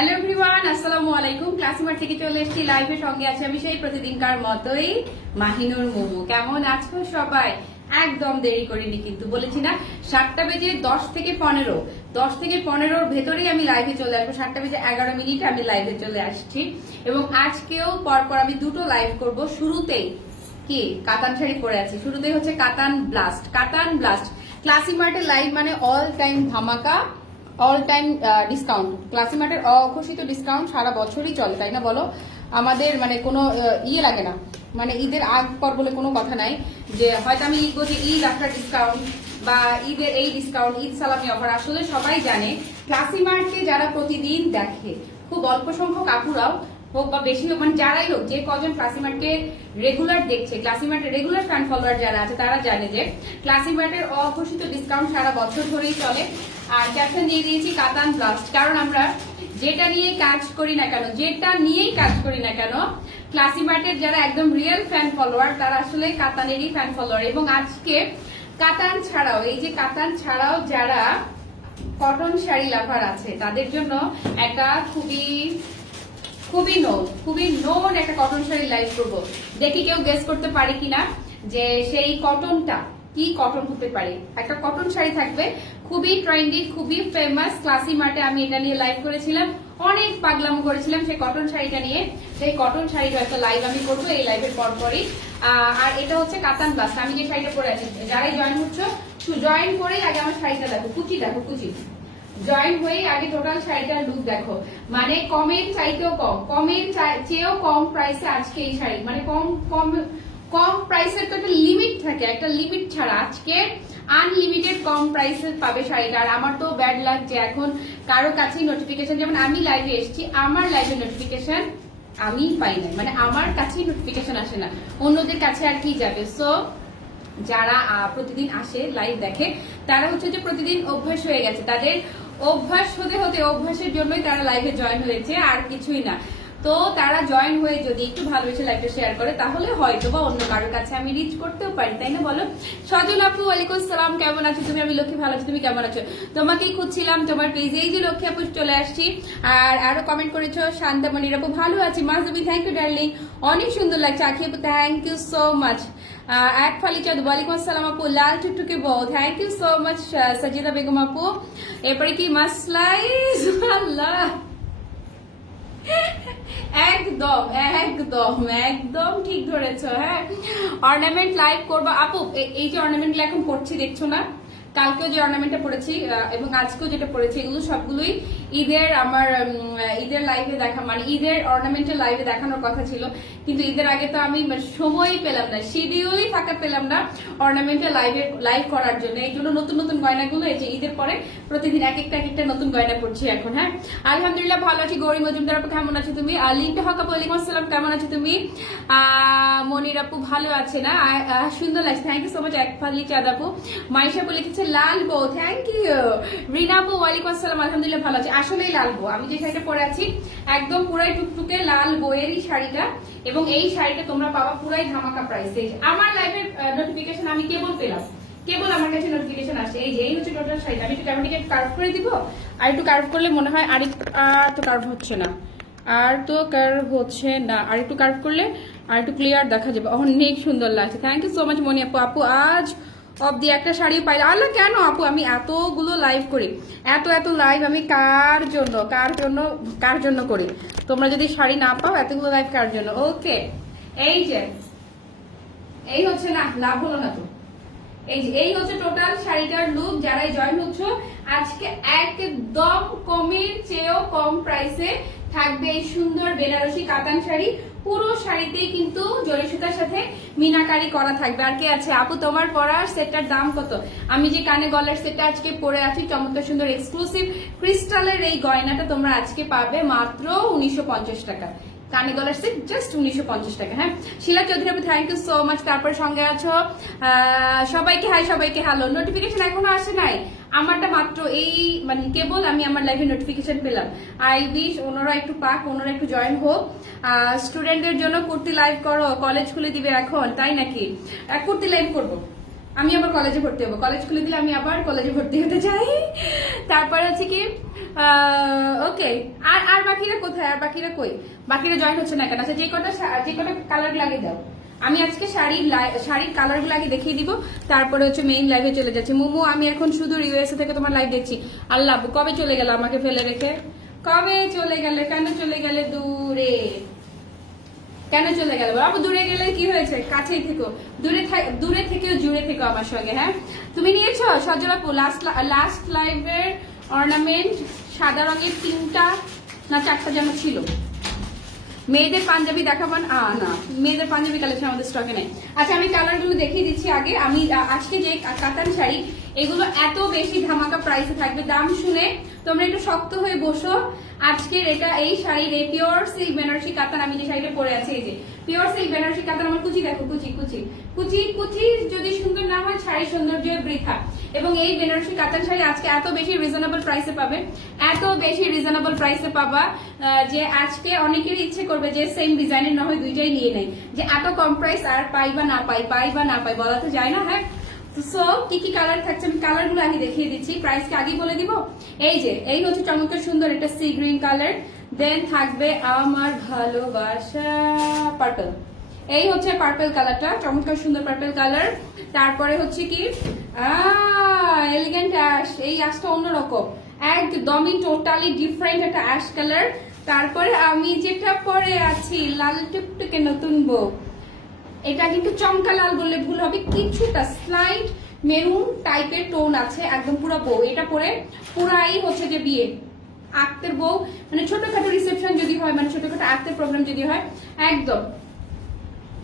Hello everyone, আসসালামু আলাইকুম। ক্লাসিমার থেকে চলে এসেছি লাইভে, সঙ্গে আছে আমি সেই প্রতিদিনকার মতোই মাহিনুর মোমো। কেমন আছো সবাই? একদম দেরি করিনি, কিন্তু বলেছি না 7টা বেজে 10 থেকে 15 ভেতরেই আমি লাইভে চলে আসবো। 7টা বেজে 11 মিনিট আমি লাইভে চলে আসছি এবং আজকেও পরপর আমি দুটো লাইভ করব। শুরুতেই কি কাতান শাড়ি পরে আছি, শুরুতেই হচ্ছে কাতান ব্লাস্ট ক্লাসিমার্টের লাইভ মানে অল টাইম ধামাকা, অল টাইম ডিসকাউন্ট। ক্লাসিমার্টের অঘোষিত ডিসকাউন্ট সারা বছরই চলে, তাই না বলো? আমাদের মানে কোনো ইয়ে লাগে না, মানে ঈদের আগ পর বলে কোনো কথা নাই যে হয়তো আমি লিখবো যে ঈদ আফটার ডিসকাউন্ট বা ঈদের এই ডিসকাউন্ট, ঈদ সালামি অফার। আসলে সবাই জানে ক্লাসিমার্টকে যারা প্রতিদিন দেখে, খুব অল্প সংখ্যক আপুরাও হোক বা বেশি হোক, মানে যারাই হোক, যে কজন ক্লাসিমার্টকে রেগুলার দেখছে, ক্লাসিমার্টের রেগুলার ফ্যান ফলোয়ার যারা আছে, তারা জানে যে ক্লাসিমার্টের অঘোষিত ডিসকাউন্ট সারা বছর ধরেই চলে। আর ক্যাপশন দিয়ে দিয়েছি কাতান ব্লাস্ট, কারণ আমরা যেটা নিয়েই কাজ করি না কেন ক্লাসিমার্টের যারা একদম রিয়েল ফ্যান ফলোয়ার, তারা আসলে কাতানেরই ফ্যান ফলোয়ার। এবং আজকে কাতান ছাড়াও, এই যে কাতান ছাড়াও যারা কটন শাড়ি লাভার আছে, তাদের জন্য একটা খুবই নোন একটা কটন শাড়ি লাইভ করবো। দেখি কেউ গেস করতে পারে কিনা যে সেই কটনটা কি কটন হতে পারে। একটা কটন শাড়ি থাকবে, খুবই ট্রেন্ডি, খুবই ফেমাস। ক্লাসিমার্টে আমি এটা নিয়ে লাইভ করেছিলাম, অনেক পাগলামো করেছিলাম সেই কটন শাড়িটা নিয়ে। সেই কটন শাড়িটা একটা লাইভ আমি করবো এই লাইভের পরপরই। আর এটা হচ্ছে কাতান ব্লাস্ট। আমি যে শাড়িটা পরে আছি, যারাই জয়েন হচ্ছ, জয়েন করেই আগে আমার শাড়িটা দেখো, কুচি জয়েন হয়ে আগে টোটাল শাড়িটার লুক দেখো। মানে কমের চাইতেও কমের চেয়েও কম প্রাইসে আজকে এই শাড়ি, মানে কম প্রাইসের তো একটা লিমিট থাকে, একটা লিমিট ছাড়া আজকে আনলিমিটেড কম প্রাইসে পাবে শাড়িটা। আর আমার তো ব্যাড লাগ যে এখন কারো কাছেই নোটিফিকেশন, যেমন আমি লাইভে এসেছি, আমার লাইভে নোটিফিকেশন আমি পাই না, মানে আমার কাছেই নোটিফিকেশন আসে না, অন্যদের কাছে আর কি যাবে। সো যারা প্রতিদিন আসে লাইভ দেখে, তারা হচ্ছে যে প্রতিদিন অভ্যাস হয়ে গেছে, তাদের অভ্যাস হতে অভ্যাসের জন্যই তারা লাইভে জয়েন হয়েছে, আর কিছুই না। তো তারা জয়েন হয়ে যদি একটু ভালোবেসে লাইভটা শেয়ার করে, তাহলে হয়তো বা অন্য কারোর কাছে আমি রিচ করতেও পারি, তাই না বলো? সজল আপু, ওয়ালাইকুম সালাম, কেমন আছো তুমি? আমি লক্ষ্মী, ভালো আছি, তুমি কেমন আছো? তোমাকেই খুঁজছিলাম তোমার পেজে, এই যে লক্ষ্মী আপু চলে আসছি। আর আরো কমেন্ট করেছো শান্তামণির আপু, ভালো আছি। মাসুবি, থ্যাংক ইউ ডার্লিং, অনেক সুন্দর লাগছে। আখি আপু, থ্যাংক ইউ সো মাচ। এক ফালি চাঁদ, ওয়ালাইকুম আসসালাম আপু। লাল টুকটুকে বউ, thank you so much. Sajida Begum আপু, এরপরে কি মাসলাই, আল্লাহ, একদম ঠিক ধরেছো। হ্যাঁ, অর্নামেন্ট লাইভ করবো আপু। এই যে অর্নামেন্ট গুলো এখন পড়ছি, দেখছো না? কালকেও যে অর্নামেন্টটা পড়েছি এবং আজকেও যেটা পড়েছি, এগুলো সবগুলোই ঈদের, আমার ঈদের লাইভে দেখা, মানে ঈদের অর্নামেন্টের লাইভে দেখানোর কথা ছিল, কিন্তু ঈদের আগে তো আমি সময়ই পেলাম না, শিডিউলই থাকা পেলাম না অর্নামেন্টের লাইভ করার জন্য। এই জন্য নতুন গয়নাগুলো এই যে ঈদের পরে প্রতিদিন এক একটা নতুন গয়না পড়ছি এখন। হ্যাঁ, আলহামদুলিল্লাহ ভালো আছি। গৌরী মজুমদার আপু, কেমন আছো তুমি? লিঙ্কটা হক আপু, ওয়ালাইকুম আসসালাম, কেমন আছো তুমি? মনির আপু, ভালো আছে না? সুন্দর লাগছে, থ্যাংক ইউ সো মাচ। এক ফালি চাঁদ আপু, মাইশা আপু লিখেছে লাল বউ, থ্যাংক ইউ। রিনা আপু, ওয়ালাইকুম আসসালাম, আলহামদুলিল্লাহ ভালো আছে। আসলেই লাল বউ, আমি যে শাড়িটা পরে আছি একদম পুরাই টুকটুকে লাল বউয়েরই শাড়িটা, এবং এই শাড়িটা তোমরা পাবা পুরাই ধামাকা প্রাইসে। আমার লাইভের নোটিফিকেশন আমি কেবল পেলাম, কেবল আমার কাছে নোটিফিকেশন আসে। এই হচ্ছে টোটাল শাড়িটা। আমি একটু ক্যামেরাটাকে কার্ভ করে দিব, আর একটু কার্ভ করলে মনে হয় আর তো কার্ভ হচ্ছে না, আর একটু কার্ভ করলে আর একটু ক্লিয়ার দেখা যাবে, অনেক সুন্দর লাগছে। থ্যাংক ইউ সো মাচ মনি আপু। আপু আজ অব্দি একটা শাড়ি পাইলে, আল্লাহ কেন আপু, আমি এতগুলো লাইভ করি, এত লাইভ আমি কার জন্য করি? তোমরা যদি শাড়ি না পাও, এতগুলো লাইভ কার জন্য? ওকে, এই হচ্ছে না, লাভ হলো না তো। এই হচ্ছে টোটাল শাড়িটার লুক। যারাই জয়েন হচ্ছ, আজকে একদম কমের চেয়েও কম প্রাইসে থাকবে এই সুন্দর বেনারসি কাতান শাড়ি। পুরো শাড়িতেই কিন্তু জরি সুতার সাথে মিনাকারি করা থাকবে। আর কে আছে আপু, তোমার পরার সেটটার দাম কত? আমি যে কানে গলার সেটটা আজকে পরে আছি, চমৎকার সুন্দর এক্সক্লুসিভ ক্রিস্টালের এই গয়নাটা তোমরা আজকে পাবে মাত্র 1950 টাকা। কানে গলার সেট জাস্ট 1950 টাকা। হ্যাঁ, শিলা চৌধুরী আপু, থ্যাংক ইউ সো মাচ। তারপর সঙ্গে আছো সবাইকে হাই, সবাইকে হ্যালো। নোটিফিকেশন এখনো আসে নাই আমারটা, মাত্র এই মানে কেবল আমি আমার লাইভে নোটিফিকেশন পেলাম। আই উইশ ওনারা একটু পাক, ওনারা একটু জয়েন হোক। স্টুডেন্টদের জন্য কুর্তি লাইভ করো, কলেজ খুলে দিবে এখন, তাই নাকি? কুর্তি লাইভ করবো, আমি আবার কলেজে ভর্তি হবো, কলেজ খুলে দিলে আমি আবার কলেজে ভর্তি হতে চাই। তারপরে হচ্ছে কি ওকে, আর আর বাকিরা কোথায়, আর বাকিরা কই, বাকিরা জয়েন হচ্ছে না কেন? আচ্ছা যে কটা কালার লাগে দাও, আমি আজকে শাড়ির কালার গুলো আগে দেখিয়ে দিব, তারপরে হচ্ছে মেইন লাইভে চলে যাচ্ছে। মোমো আমি এখন শুধু ইউএসএ থেকে তোমার লাইভ দেখছি। আল্লাহ কবে চলে গেল আমাকে ফেলে রেখে, কবে চলে গেলে, কেন চলে গেলে দূরে, কেন চলে গেল? বাবু দূরে গেলে কি হয়েছে, কাছেই থেকো, দূরে থেকেও জুড়ে থেকো আমার সঙ্গে। হ্যাঁ তুমি নিয়েছো সজলাপু লাস্ট লাইভের অর্নামেন্ট সাদা রঙের 3টা না 4টা যেন ছিল। মেয়েদের পাঞ্জাবি দেখাবেন? না, মেয়েদের পাঞ্জাবি কালেকশন আমাদের স্টকে নেই। আচ্ছা আমি কালার গুলো দেখিয়ে দিচ্ছি আগে। আমি আজকে যে কাতান শাড়ি এগুলো এত বেশি ধামাকা প্রাইসে থাকবে, দাম শুনে তোমরা একটু শক্ত হয়ে বসো। আজকের এটা এই শাড়ির পিওর সিল্ক বেনারসি কাতান, আমি যে শাড়িটা পরে আছি এই যে পিওর সিল্ক বেনারসি কাতান। আমার কুচি দেখো, কুচি কুচি কুচি কুচি যদি সুন্দর না হয় শাড়ি সৌন্দর্য বৃথা। এবং এই বেনারসি কাতান শাড়ি আজকে এত বেশি রিজনেবল প্রাইসে পাবে, এত বেশি রিজনেবল প্রাইসে পাবা যে আজকে অনেকেরই ইচ্ছে করবে যে সেম ডিজাইনের না হয় দুইটাই নিয়ে নেই, যে এত কম প্রাইস আর পাই বা না পাই, পাই বা না পাই বলা তো যায় না। হ্যাঁ সো কি কি কালার থাকছে আমি কালার গুলো আগে দেখিয়ে দিচ্ছি, প্রাইসকে আগে বলে দিব। এই যে এই হচ্ছে চমৎকার সুন্দর এটা সি গ্রিন কালার, দেন থাকবে আমার ভালোবাসা পার্পল, এই হচ্ছে পার্পল কালারটা, চমৎকার সুন্দর পার্পল কালার। তারপরে হচ্ছে কি এলিগেন্ট অ্যাশ, এই অ্যাশটা অন্যরকম, একদমই টোটালি ডিফারেন্ট একটা অ্যাশ কালার। তারপরে আমি যেটা পরে আছি লাল টুকটুকে নতুন বউ, এটা কিন্তু চমকা লাল বললে ভুল হবে, কিছুটা স্লাইট মেরুন টাইপের টোন আছে, একদম পুরো বউ। এটা পরে পুরাই হচ্ছে যে বিয়ে আক্তের বউ, মানে ছোটখাটো রিসেপশন যদি হয়, মানে ছোটখাটো আক্তের প্রোগ্রাম যদি হয় একদম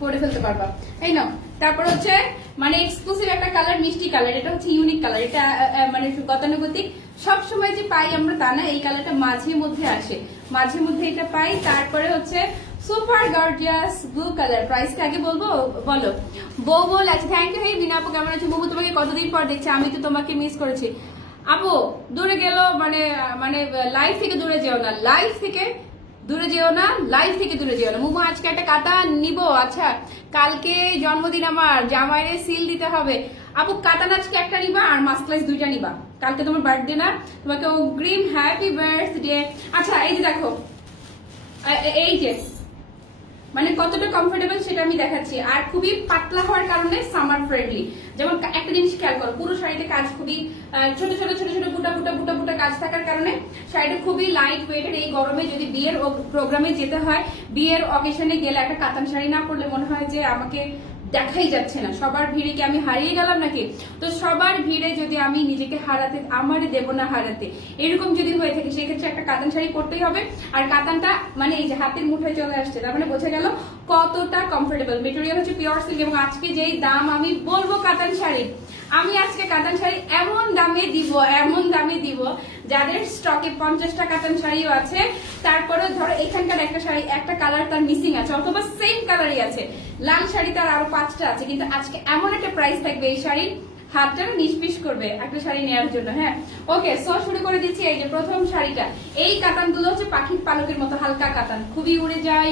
পরে ফেলতে পারবা। এই নাও। তারপর হচ্ছে মানে এক্সক্লুসিভ একটা কালার, মিষ্টি কালার, এটা হচ্ছে ইউনিক কালার, এটা মানে গতানুগতিক সবসময় যে পাই আমরা তা না, এই কালারটা মাঝে মধ্যে আসে, মাঝে মধ্যে এটা পাই। তারপরে হচ্ছে সুপার গর্জিয়াস ব্লু কালার, প্রাইসটা আগে বলবো, বলো বউ বল। আচ্ছা থ্যাংক ইউ। এই বিনা আপু কেমন আছো? মোমো তোমাকে কতদিন পর দেখছি, আমি তো তোমাকে মিস করেছি। আপু দূরে গেল মানে মানে লাইভ থেকে দূরে যেও না, লাইভ থেকে দূরে যেও না, লাইভ থেকে দূরে যেও না। মোমো আজকে একটা কাতান নিব, আচ্ছা কালকে জন্মদিন আমার, জামাইরে সিল দিতে হবে। আপু কাতান আজকে একটা নিবা আর মাস্কলাইজ 2টা নিবা, কালকে তোমার বার্থডে না, তোমাকে অগ্রিম হ্যাপি বার্থডে। আচ্ছা এই যে দেখো, এই যে মানে কতটা কমফোর্টেবল সেটা আমি দেখাচ্ছি, আর খুবই পাতলা হওয়ার কারণে সামার ফ্রেন্ডলি। যেমন একটা জিনিস খেয়াল করো, পুরো শাড়িতে কাজ খুবই ছোট ছোট ছোট ছোট বুটা বুটা বুটা বুটা কাজ থাকার কারণে শাড়িটা খুবই লাইট ওয়েটের। এই গরমে যদি বিয়ের প্রোগ্রামে যেতে হয়, বিয়ের অকেশনে গেলে একটা কাতান শাড়ি না পরলে মনে হয় যে আমাকে দেখাই যাচ্ছে না, সবার ভিড়ে কি আমি হারিয়ে গেলাম নাকি? তো সবার ভিড়ে যদি আমি নিজেকে হারাতে, আমারই দেব না হারাতে, এরকম যদি হয়ে থাকে সেক্ষেত্রে একটা কাতান শাড়ি পরতেই হবে। আর কাতানটা মানে এই যে হাতের মুঠোয় চলে আসছে, তার মানে বোঝা গেল কতটা কমফোর্টেবল। মেটেরিয়াল হচ্ছে পিওর সিল্ক, এবং আজকে যেই দাম আমি বলবো কাতান শাড়ি, আমি আজকে কাতান শাড়ি এমন দামে দিব, এমন দামে দিব যাদের স্টকে 50টা কাতান শাড়িও আছে, তারপরে ধরো এখানকার একটা শাড়ি একটা কালার তার মিসিং আছে, অথবা সেম কালারই আছে, লাল শাড়ি তার আরো 5টা আছে, কিন্তু আজকে এমন একটা প্রাইস থাকবে এই শাড়ির হাতটা নিষ্পিস করবে একটা শাড়ি নেওয়ার জন্য। হ্যাঁ ওকে, সো শুরু করে দিচ্ছি। এই যে প্রথম শাড়িটা, এই কাতানগুলো হচ্ছে পাখির পালকের মতো হালকা কাতান, খুবই উড়ে যায়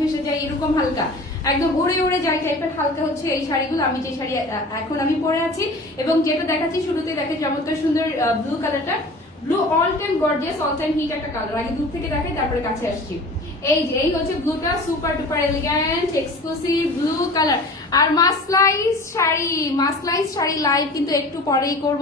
ভেসে যায় এরকম হালকা, একদম উড়ে যায় টাইপের হালকা হচ্ছে এই শাড়িগুলো। আমি যে শাড়ি এখন আমি পরে আছি এবং যেটা দেখাচ্ছি শুরুতে দেখে চমৎকার সুন্দর ব্লু কালারটা, blue all time gorgeous, all time hit একটা কালার। আগে দূর থেকে দেখাই তারপরে কাছে আসছি। এই যে এই হচ্ছে ব্লুটা, super duper elegant exclusive blue colour. আর মাসলাইজ শাড়ি লাইভ কিন্তু একটু পরেই করব।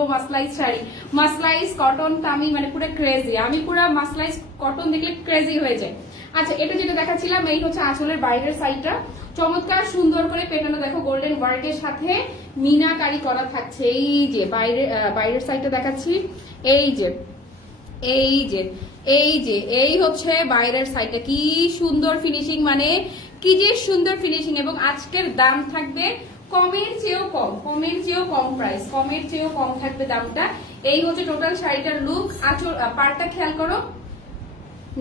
মাসলাইজ কটনটা আমি মানে পুরো ক্রেজি, আমি পুরো মাসলাইজ কটন দেখলে ক্রেজি হয়ে যায়। আচ্ছা এটা যেটা দেখাচ্ছিলাম এই হচ্ছে আঁচলের বাইরের সাইডটা, চমৎকার সুন্দর করে পেটানো, দেখো গোল্ডেন ওয়ার্কের সাথে মিনাকারি করা থাকছে। এই যে বাইরের সাইডটা দেখাচ্ছি, এই যে এই যে এই যে এই হচ্ছে বাইরের সাইডটা, কি সুন্দর ফিনিশিং, মানে কি যে সুন্দর ফিনিশিং। এবং আজকের দাম থাকবে কমের চেয়েও কম প্রাইস, কমের চেয়েও কম থাকবে দামটা। এই হচ্ছে টোটাল শাড়িটার লুক। আঁচল পাড়টা খেয়াল করো,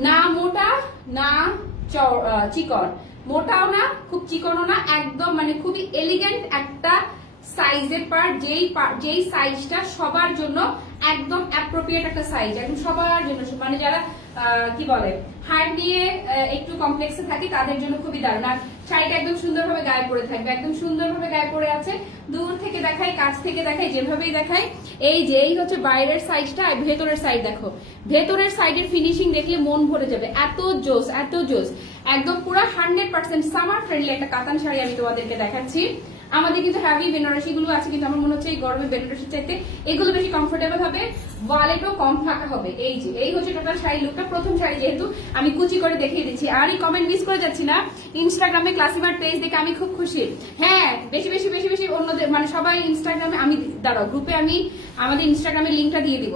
না মোটা না চিকন, মোটাও না খুব চিকনও না, একদম মানে খুবই এলিগেন্ট একটা সাইজের পার্ট, যেই সাইজটা সবার জন্য একদম অ্যাপ্রোপ্রিয়েট একটা সাইজ, একদম সবার জন্য, মানে যারা কি বলে হার্ট নিয়ে একটু কমপ্লেক্সে থাকে তাদের জন্য খুবই দারুণ। আর শাড়িটা একদম সুন্দরভাবে গায়ে পরে থাকবে, একদম সুন্দরভাবে গায়ে পরে আছে। দূর থেকে দেখাই, কাছ থেকে দেখাই, যেভাবেই দেখাই। এই যে এই হচ্ছে বাইরের সাইডটা, আর ভেতরের সাইড দেখো, ভেতরের সাইডের ফিনিশিং দেখলে মন ভরে যাবে, এত জোস এত জোস। একদম পুরো 100% সামার ফ্রেন্ডলি একটা কাতান শাড়ি আমি তোমাদেরকে দেখাচ্ছি। আমাদের কিন্তু হ্যাভি বেনারসি গুলো আছে, কিন্তু আমার মনে হচ্ছে এই গরমে বেনারসি চাইতে এগুলো বেশি কমফোর্টেবল হবে, ওয়ালেটও কম ফাঁকা হবে। এই যে এই হচ্ছে টোটাল শাড়ি লুকটা। প্রথম শাড়ি যেহেতু আমি কুচি করে দেখিয়ে দিচ্ছি। আর এই কমেন্ট মিস করে যাচ্ছি না, ইনস্টাগ্রামে ক্লাসিমার পেজ দেখে আমি খুব খুশি। হ্যাঁ, বেশি বেশি বেশি বেশি অন্যদের মানে সবাই ইনস্টাগ্রামে, আমি দাঁড়াও গ্রুপে আমি আমাদের ইনস্টাগ্রামের লিঙ্কটা দিয়ে দিব।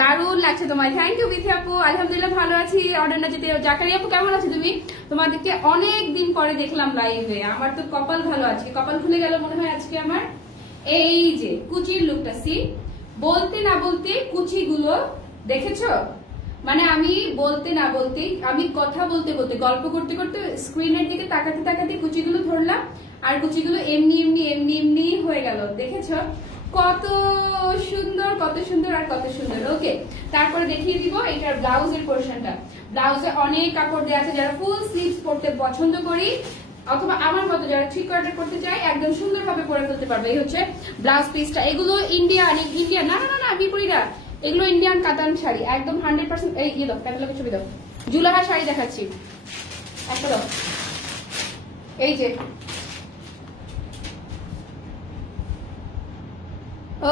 দারুণ লাগছে তোমায়, থ্যাংক ইউ বিথি আপু। আলহামদুলিল্লাহ ভালো আছি। অর্ডারটা যেতে জাকারি আপু কেমন আছো তুমি? তোমাদেরকে অনেক দিন পরে দেখলাম লাইভে, আমার তো কপাল ভালো আছে, কপাল খুলে গেল মনে হয় আজকে আমার। এই যে কুচির লুকটা, সি বলতে না বলতে কুচিগুলো দেখেছো, মানে আমি বলতে না বলতে, আমি কথা বলতে বলতে গল্প করতে করতে স্ক্রিনের দিকে তাকাতে তাকাতে কুচিগুলো ধরলাম, আর কুচিগুলো এমনি এমনি এমনি এমনি হয়ে গেল। দেখেছো কত সুন্দর, কত সুন্দর আর কত সুন্দর। ওকে, তারপরে দেখিয়ে দিব এটার ব্লাউজের পোর্শনটা। ব্লাউজে অনেক কাপড় দেওয়া আছে, যারা ফুল স্লিভস পরতে পছন্দ করি অথবা আমার মতো যারা থ্রি কোয়ার্টার করতে চাই একদম সুন্দরভাবে পরে ফেলতে পারবে। এই হচ্ছে ব্লাউজ পিসটা। এগুলো ইন্ডিয়ান, ইন্ডিয়ান না না না আমি পরি না, এগুলো ইন্ডিয়ান কাতান শাড়ি একদম 100%। এই ইয়ে দাও, ক্যাটালগের ছবি দাও, জুলাহা শাড়ি দেখাচ্ছি একটা দাও। এই যে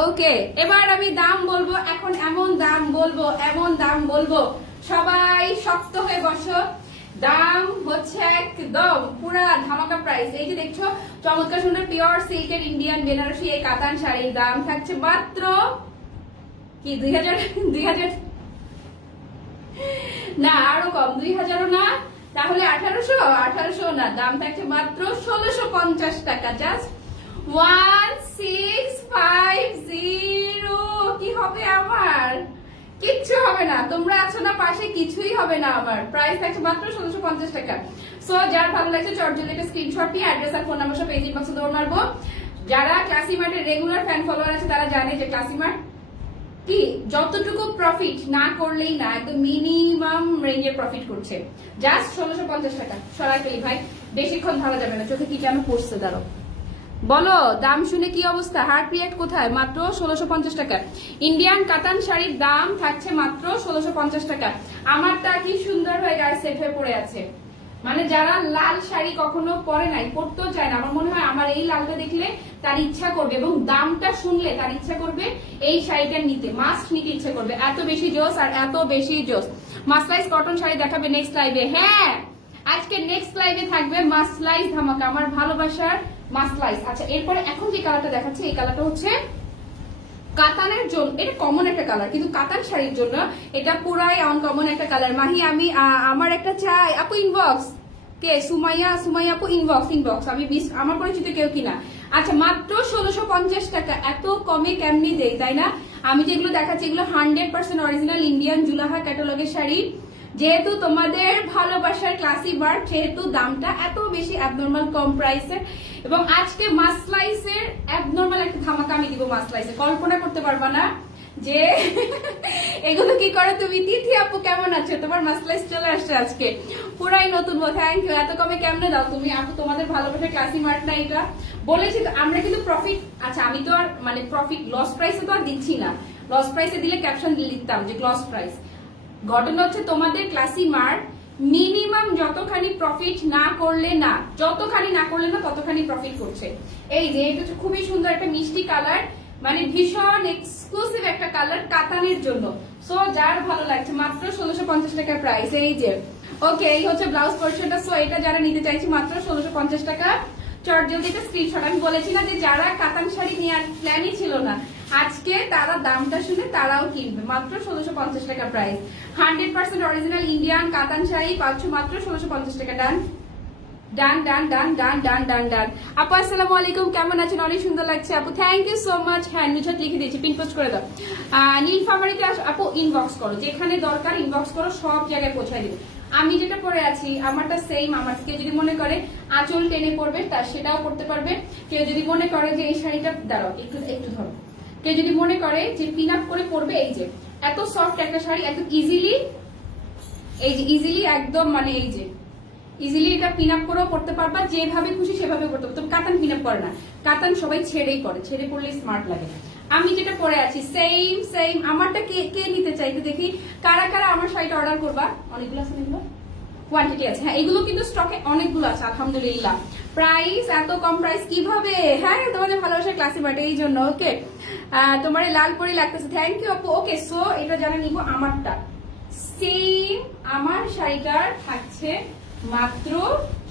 ওকে, এবার আমি দাম বলবো এখন, এমন দাম বলবো, এমন দাম বলবো, সবাই শক্ত হয়ে বসো। দাম হচ্ছে একদম পুরা ধামাকা প্রাইস। এই যে দেখছো চমৎকার সুন্দর পিওর সিল্কের ইন্ডিয়ান বেনারসি এই কাতান শাড়ির দাম থাকছে মাত্র কি 2000 না আরো কম, 2000ও না, তাহলে 1800 না, দাম থাকছে মাত্র 1650 টাকা। জাস্ট 1650। কি হবে আমার? কিচ্ছু হবে না, তোমরা আছো না পাশে, কিছুই হবে না আমার। প্রাইস থাকছে মাত্র 1650 টাকা। সো যার ভালো লাগছে চটজলদি একটা স্ক্রিনশট নিয়ে অ্যাড্রেস আর ফোন নাম্বার সব পেজ ইনবক্সে দৌড় মারবো। যারা ক্লাসিমার্টের রেগুলার ফ্যান ফলোয়ার আছে তারা জানে যে ক্লাসিমার্ট কি যতটুকু প্রফিট না করলেই না, একদম মিনিমাম রেঞ্জে প্রফিট করছে। জাস্ট 1650 টাকা। সরাই ফেলি ভাই, বেশিক্ষণ ধরা যাবে না, চোখে কি কেন পড়ছে দাঁড়ো। বলো দাম শুনে কি অবস্থা, হার্ট রিয়েক্ট কোথায়? মাত্র 1650 টাকা ইন্ডিয়ান কাতান শাড়ির দাম থাকছে মাত্র 1650 টাকা। আমারটা কি সুন্দর হয়ে গায়ে সেট হয়ে পড়ে আছে, মানে যারা লাল শাড়ি কখনো পরে নাই, পরতেও চায় না, আমার মনে হয় আমার এই লালটা দেখলে তার ইচ্ছা করবে এবং দামটা শুনলে তার ইচ্ছা করবে এই শাড়িটা নিতে, মাস্ট নিতে ইচ্ছা করবে। এত বেশি জোস আর এত বেশি জোস। মাসলাইজ কটন শাড়ি দেখাবে নেক্সট লাইভে। হ্যাঁ, আজকে নেক্সট লাইভে থাকবে মাসলাইজ ধামাকা, আমার ভালোবাসার মাসলাইজ। আচ্ছা, এরপরে এখন যে কালারটা দেখাচ্ছি এই কালারটা হচ্ছে কাতানের জন্য, এটা কমন একটা কালার, কিন্তু কাতান শাড়ির জন্য এটা পুরাই আনকমন একটা কালার। মাহি আমি আমার একটা চাই আপু, ইনবক্স কে? সুমাইয়া আপু ইনবক্স আমি আমার পরিচিত কেউ কিনা। আচ্ছা, মাত্র 1650 টাকা। এত কমে কেমনি দেই, তাই না? আমি যেগুলো দেখাচ্ছি এগুলো 100% অরিজিনাল ইন্ডিয়ান জুলাহা ক্যাটালগের শাড়ি। যেহেতু তোমাদের ভালোবাসার ক্লাসি ওয়ার্ক, সেহেতু দামটা এত বেশি অ্যাবনর্মাল কম প্রাইসের। এবং আজকে মাসলাইসের অ্যাবনর্মাল একটা ধামাকা আমি দিব মাসলাইসে, কল্পনা করতে পারবা না যে এগুলো কি করে তুমি। তিথি আপু কেমন আছো? তোমার মাসলাইস চলে আসছে আজকে, পুরাই নতুন। Thank you. এত কমে কেমনে দাও তুমি আপু? তোমাদের ভালোবাসার ক্লাসি মার্ট না এটা? বলেছি তো আমরা কিন্তু প্রফিট, আচ্ছা আমি তো আর মানে প্রফিট লস প্রাইসে তো আর দিচ্ছি না। লস প্রাইসে দিলে ক্যাপশন লিখতাম যে লস প্রাইস। ঘটনা হচ্ছে তোমাদের ক্লাসি মার্ট মিনিমাম যতখানি প্রফিট না করলে না, যতখানি না করলে না ততখানি প্রফিট করছে। এই যে এটা হচ্ছে খুবই সুন্দর একটা মিষ্টি কালার, মানে ভীষণ এক্সক্লুসিভ একটা কালার কাতানের জন্য। সো যার ভালো লাগছে মাত্র 1650 টাকা প্রাইস। এই যে ওকে, এই হচ্ছে ব্লাউজ পোর্শনটা। সো এটা যারা নিতে চাইছে মাত্র 1650 টাকা। চটজলদি একটা স্ক্রিনশট। আমি বলেছি না যে যারা কাতান শাড়ি নেওয়ার প্ল্যানই ছিল না, আজকে তারা দামটা শুনে তারাও কিনবে। মাত্র 1650 টাকা প্রাইস। 100% অরিজিনাল ইন্ডিয়ান কাতান শাড়ি পাচ্ছ মাত্র 1650 টাকা। ডান ডান ডান ডান ডান ডান ডান ডান। আপু আসসালামু আলাইকুম, কেমন আছেন? অনেক সুন্দর লাগছে আপু, থ্যাংক ইউ সো মাচ। হ্যাঁ, নিচে লিখে দিয়েছি, পিন পোস্ট করে দাও। নীলফামারীতে আপু ইনবক্স করো, যেখানে দরকার ইনবক্স করো, সব জায়গায় পৌঁছায় দিবে। আমি যেটা পরে আছি আমারটা সেম। আমার কেউ যদি মনে করে আঁচল টেনে পড়বে তার সেটাও করতে পারবে। কেউ যদি মনে করে যে এই শাড়িটা দাঁড়াও একটু একটু ধরো, কেউ যদি মনে করে যে পিন আপ করে পরবে, এই যে এত সফট একটা শাড়ি, এত ইজিলি এই যে ইজিলি একদম মানে এই যে ইজিলি এটা পিন আপ করেও পড়তে পারবা, যেভাবে খুশি সেভাবে পড়তে পারবে। তবে কাতান পিন আপ করে না, কাতান সবাই ছেড়েই পড়ে, ছেড়ে পড়লে স্মার্ট লাগে। আমি যেটা পরে আছি সেম সেম, আমারটা কে কে নিতে চাইতে দেখি, কারা কারা আমার শাড়িটা অর্ডার করবা। অনেকগুলো আছে, এগুলো কোয়ান্টিটি আছে, হ্যাঁ এগুলো কিন্তু স্টকে অনেকগুলো আছে আলহামদুলিল্লাহ। প্রাইস এত কম প্রাইস কিভাবে, হ্যাঁ তোমাদের ভালোবাসার ক্লাসি মার্ট এই জন্য। ওকে তোমার লাল পরি লাগতেছে, থ্যাংক ইউ আপু। ওকে সো এটা যারা নিব, আমারটা সেম, আমার শাড়িটার থাকছে মাত্র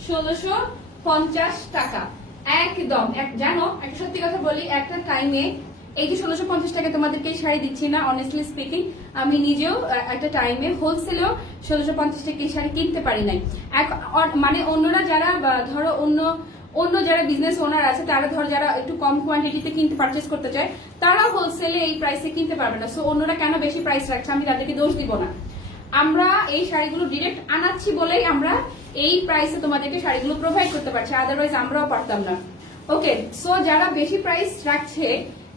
1650 টাকা একদম। জানো একটা সত্যি কথা বলি, একটা টাইমে এই যে 1650 টাকা তোমাদেরকে শাড়ি দিচ্ছি না, অনেস্টলি স্পিকিং আমি নিজেও একটা টাইমে হোলসেলেও 1650 টাকা এই শাড়ি কিনতে পারি নাই। মানে অন্যরা যারা ধরো অন্য যারা বিজনেস ওনার আছে, তারা ধরো যারা একটু কম কোয়ান্টিটিতে কিনতে পারচেস করতে চায়, তারা হোলসেলে এই প্রাইসে কিনতে পারবে না। সো অন্যরা কেন বেশি প্রাইস রাখছে, আমি তাদেরকে দোষ দিব না। আমরা এই শাড়িগুলো ডিরেক্ট আনাচ্ছি বলেই আমরা এই প্রাইসে তোমাদেরকে শাড়িগুলো প্রোভাইড করতে পারছি, আদারওয়াইজ আমরাও পারতাম না। ওকে সো যারা বেশি প্রাইস রাখছে,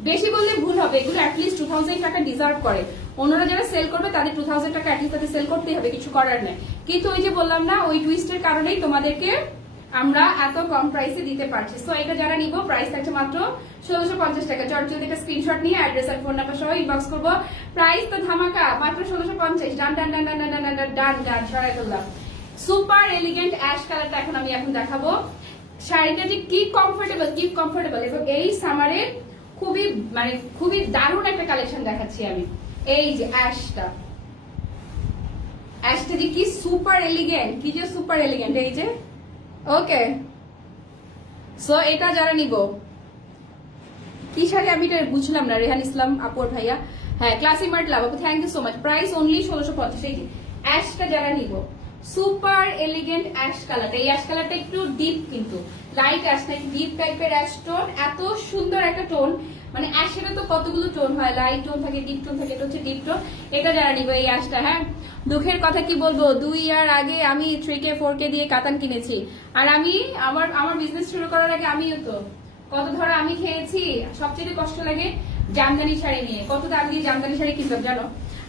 বেশি বললে ভুল হবে, এগুলো অ্যাটলিস্ট 2000 টাকা ডিজার্ভ করে। অন্যরা যারা সেল করবে তাদের 2000 টাকা অ্যাটলিস্ট তাদের সেল করতেই হবে, কিছু করার নেই। কিন্তু ওই যে বললাম না, ওই টুইস্টের কারণেই তোমাদেরকে আমরা এত কম প্রাইসে দিতে পারছি। সো এটা যারা নিব, প্রাইস থাকছে মাত্র 1650 টাকা। চটজলদি একটা স্ক্রিনশট নিয়ে অ্যাড্রেস আর ফোন নাম্বার সহ ইনবক্স করবো। প্রাইস তো ধামাকা, মাত্র 1650। ডান ডান ডান ডান ডান ডান ডান ডান ডান সরাই ফেললাম। সুপার এলিগেন্ট অ্যাশ কালারটা এখন দেখাবো। শাড়িটা যে কি কমফোর্টেবল এবং এই সামারের খুবই দারুণ একটা কালেকশন দেখাচ্ছি আমি। এই যে অ্যাশটা যে কি সুপার এলিগেন্ট, এই যে। ওকে সো এটা যারা নিব, কি শাড়ি আমি এটা বুঝলাম না, রেহান ইসলাম আপুর ভাইয়া, হ্যাঁ ক্লাসি মার্ট লাভ আপু, thank you so much. Price only 1650। এই যে অ্যাশটা যারা নিব, সুপার এলিগেন্ট অ্যাশ কালারটা, এই অ্যাশ কালারটা একটু ডিপ, কিন্তু লাইট অ্যাশ না, ডিপ টাইপের অ্যাশ টোন। এত সুন্দর একটা টোন, মানে অ্যাশের তো কতগুলো টোন হয়, লাইট টোন থাকে, ডিপ টোন থাকে, এটা হচ্ছে ডিপ টোন। এটা যারা নিব এই অ্যাশটা, হ্যাঁ দুঃখের কথা কি বলবো, 2 ইয়ার আগে আমি 3K 4K দিয়ে কাতান কিনেছি। আর আমি আমার বিজনেস শুরু করার আগে আমিও তো কত ধরো আমি খেয়েছি। সবচেয়ে কষ্ট লাগে জামদানি শাড়ি নিয়ে, কত দাম দিয়ে জামদানি শাড়ি কিনতাম জানো।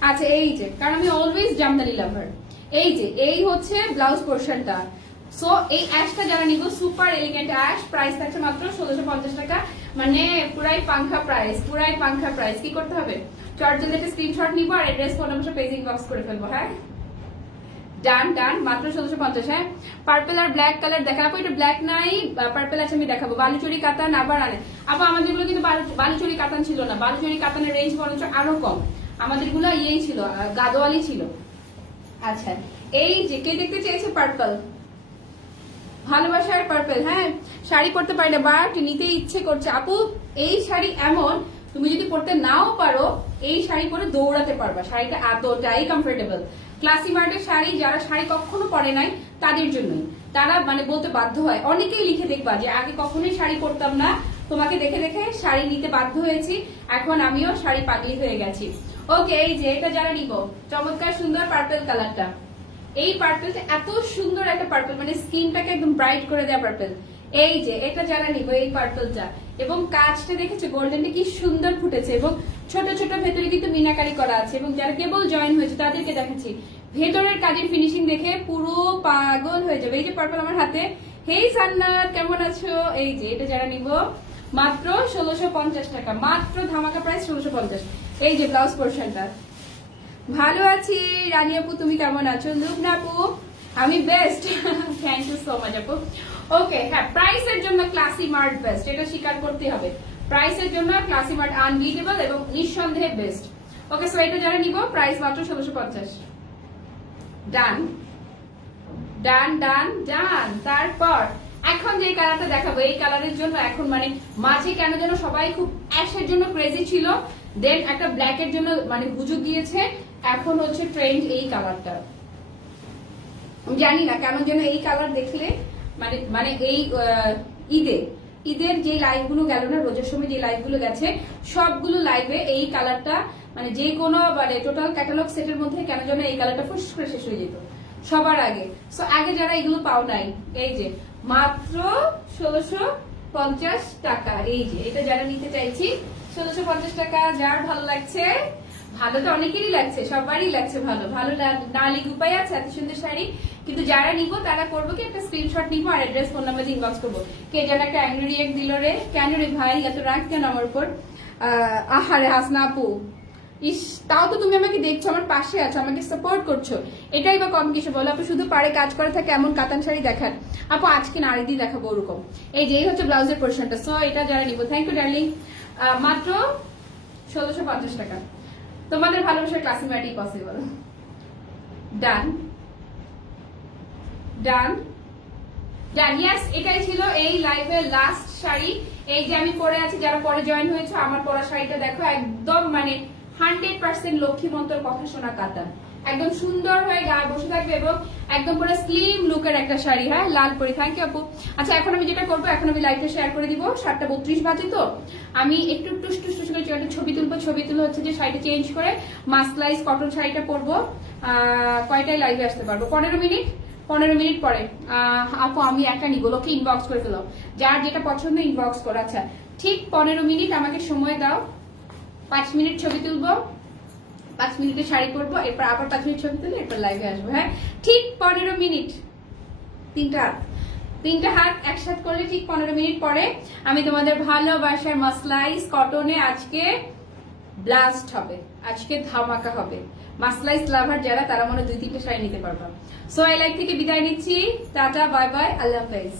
আচ্ছা এই যে, কারণ আমি অলওয়েজ জামদানি লাভার। এই যে এই হচ্ছে ব্লাউজ পোর্শনটা। সো এই অ্যাশটা যারা নিব, সুপার এলিগেন্ট অ্যাশ, প্রাইস থাকছে মাত্র 1650 টাকা। মানে পুরাই পাংখা প্রাইস। কি করতে হবে, চটজলদি একটা স্ক্রিনশট নিব আর address phone number page inbox করে ফেলবো। হ্যাঁ ডান মাত্র 1650। হ্যাঁ পার্পল আর ব্ল্যাক কালার দেখাবো, এটা ব্ল্যাক নাই পার্পল আছে, আমি দেখাবো। বালুচরি কাতান আবার আনে আবার, আমাদের গুলো কিন্তু বালুচরি কাতান ছিল না, বালুচরি কাতানের রেঞ্জ বরঞ্চ আরো কম, আমাদের গুলো ইয়েই ছিল, গাদোয়ালি ছিল। আচ্ছা এই যে কে দেখতে চেয়েছে পার্পল, ভালোবাসার পার্পল, হ্যাঁ শাড়ি পরতে পারি না বাট নিতে ইচ্ছে করছে আপু। এই শাড়ি এমন, তুমি যদি পরতে নাও পারো, এই শাড়ি পরে দৌড়াতে পারবা, শাড়িটা এতটাই কমফোর্টেবল। ক্লাসি মার্টের শাড়ি, যারা শাড়ি কখনো পরে নাই তাদের জন্যই, তারা মানে বলতে বাধ্য হয়। অনেকেই লিখে দেখবা যে আগে কখনোই শাড়ি পরতাম না, তোমাকে দেখে দেখে শাড়ি নিতে বাধ্য হয়েছি, এখন আমিও শাড়ি পাগলি হয়ে গেছি। ওকে এই যে এটা যারা নিব, চমৎকার সুন্দর পার্পল কালারটা, এই পার্পলটা এত সুন্দর একটা পার্পল, মানে স্কিনটাকে একদম ব্রাইট করে দেওয়া পার্পল। এই যে এটা যারা নিব, এই পার্পলটা, এবং কাজটা দেখেছো গোল্ডেনটা কি সুন্দর ফুটেছে, এবং ছোট ছোট ভেতরে কিন্তু মিনাকারি করা আছে। এবং যারা কেবল জয়েন হয়েছে তাদেরকে দেখাচ্ছি, ভেতরের কাজের ফিনিশিং দেখে পুরো পাগল হয়ে যাবে। এই যে পার্পল আমার হাতে, হেই সান্নাত কেমন আছো। এই যে এটা যারা নিব, মাত্র 1650 টাকা, মাত্র ধামাকা প্রাইস 1650। এই যে ব্লাউজ পোর্শনটা, ভালো আছি রানী আপু, তুমি কেমন আছো। লুবনা আপু আমি best, thank you so much আপু। ওকে হ্যাঁ প্রাইসের জন্য ক্লাসি মার্ট বেস্ট, এটা স্বীকার করতে হবে, প্রাইসের জন্য ক্লাসি মার্ট আনবিটেবল এবং নিঃসন্দেহে বেস্ট। ওকে সো এটা যারা নিব, প্রাইস মাত্র 1650। ডান ডান ডান ডান। তারপর এখন যে কালারটা দেখাবো, এই কালারের জন্য এখন মানে মাঝে কেন যেন সবাই খুব অ্যাশের জন্য ক্রেজি ছিল, দেন একটা ব্ল্যাক এর জন্য মানে হুজুগ দিয়েছে, এখন হচ্ছে ট্রেন্ড এই কালারটা। জানি না কেন যেন এই কালার দেখলে মানে এই ঈদের যে লাইভ গুলো গেল না, রোজার সময় যে লাইভ গুলো গেছে, সবগুলো লাইভে এই কালারটা মানে যে কোনো মানে টোটাল ক্যাটালগ সেটের মধ্যে কেন যেন এই কালারটা ফুস করে শেষ হয়ে যেত সবার আগে। সো আগে যারা এগুলো পাও নাই, এই যে মাত্র 1650 টাকা। এই যে এটা যারা নিতে চাইছি 1650 টাকা, যার ভালো লাগছে ভালো তো অনেকেরই লাগছে, সবারই লাগছে ভালো। ভালো না লিখ উপায় আছে, এত সুন্দর শাড়ি। কিন্তু যারা নিবো তারা করবো কি, একটা স্ক্রিনশট নিবো আর অ্যাড্রেস ফোন নাম্বার দিয়ে ইনবক্স করবো। কে যেন একটা অ্যাংরি রিয়েক্ট দিল রে, কেন রে ভাই এত রাগ কেন আমার উপর? আহারে হাসনা আপু, ইস তাও তো তুমি আমাকে দেখছো, আমার পাশে আছো, আমাকে সাপোর্ট করছো, এটাই বা কম কিছু বলো। আপু শুধু পারে কাজ করে থাকে এমন কাতান শাড়ি দেখান আপু, আজকে নারী দিয়ে দেখাবো ওরকম। এই যে এই হচ্ছে ব্লাউজের পোর্শনটা। সো এটা যারা নিবো, থ্যাংক ইউ ডার্লিং। মাত্র 1650 টাকা। তোমাদের ভালোবাসার ক্লাসে ম্যাটই পসিবল। ডান ডান ডান, ইয়েস, এটাই ছিল এই লাইভের লাস্ট শাড়ি। এই যে আমি পরে আছি, যারা পরে জয়েন হয়েছে, আমার পরা শাড়িটা দেখো, একদম মানে 100% লক্ষ্মীমন্তর কথা শোনা কাতান, একদম সুন্দর হয়ে গায়ে বসে থাকবে এবং একদম পুরো স্লিম লুকের একটা শাড়ি। হ্যাঁ, লাল পরি, থ্যাংক ইউ আপু। আচ্ছা, এখন আমি যেটা করবো, এখন আমি লাইভটা শেয়ার করে দিব। 7:32 বাজে, তো আমি একটু টুস টুস টুস করে একটা ছবি তুলবো। ছবি তুলে হচ্ছে যে শাড়িটা চেঞ্জ করে মাসলাইজ কটন শাড়িটা পরবো। কয়টায় লাইভে আসতে পারবো? 15 মিনিট। 15 মিনিট পরে। আপু আমি একটা নিবো, লোকে ইনবক্স করে ফেলো, যার যেটা পছন্দ ইনবক্স করো। আচ্ছা, ঠিক 15 মিনিট আমাকে সময় দাও। 5 মিনিট ছবি তুলবো, 5 মিনিটে শাড়ি পরবো, এরপর আবার 5 মিনিট ছবি তুলে এরপর লাইভে আসবো। হ্যাঁ, ঠিক 15 মিনিট। তিনটা হাত একসাথে করলে ঠিক 15 মিনিট পরে আমি তোমাদের ভালোবাসার মাসলাইজ কটনে আজকে ব্লাস্ট হবে, আজকে ধামাকা হবে। মাসলাইজ লাভার যারা, তারা মনে 2-3টা শাড়ি নিতে পারবা। সো এই লাইভ থেকে বিদায় নিচ্ছি, টাটা, বাই বাই, আল্লাহ হাফেজ।